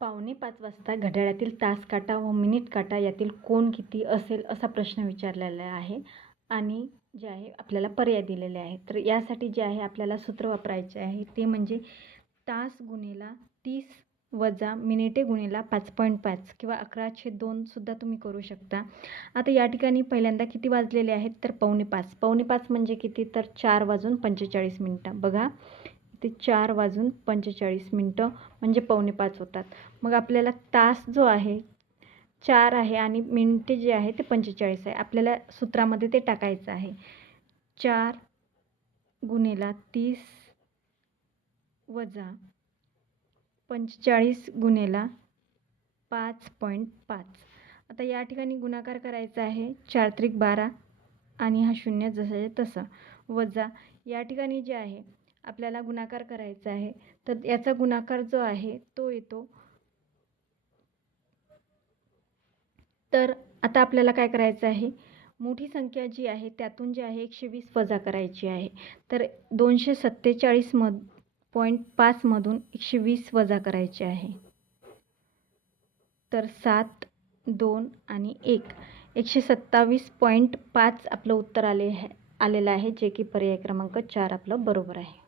5:45 वाजता घड्याळातील तास काटा व मिनिट काटा यातील कोन किती असेल असा प्रश्न विचारलेला आहे आणि जे आहे आपल्याला पर्याय दिलेले आहेत. तर यासाठी जे आहे आपल्याला सूत्र वापरायचे आहे ते म्हणजे तास गुणिला 30 वजा मिनिटे गुणिला 5.5 किंवा 11/2 सुद्धा तुम्ही करू शकता. आता या ठिकाणी पहिल्यांदा किती वाजलेले आहेत तर 4:45. 4:45 म्हणजे किती तर 4:45 मिनिटं. बघा ते 4:45 म्हणजे 4:45 होतात. मग आपल्याला तास जो आहे 4 आहे आणि मिनिटे जे आहे ते 45 आहे. आपल्याला सूत्रामध्ये ते टाकायचं आहे. 4 गुणिला 30 वजा 45 गुणिला 5.5. आता या ठिकाणी गुणाकार करायचा आहे. 4 त्रिक 12 आणि हा 0 जसाच्या तसा वजा या ठिकाणी जे आहे आपल्याला गुणाकार करायचा आहे. तर याचा गुणाकार जो आहे तो येतो. तर आता आपल्याला काय करायचं आहे, मोठी संख्या जी आहे त्यातून जे आहे 120 वजा करायची आहे. तर 247.5 मधून 120 वजा करायचे आहे. तर 7, 2 आणि 1 127.5 आपलं उत्तर आलेलं आहे, जे की पर्याय क्रमांक 4 आपलं बरोबर आहे.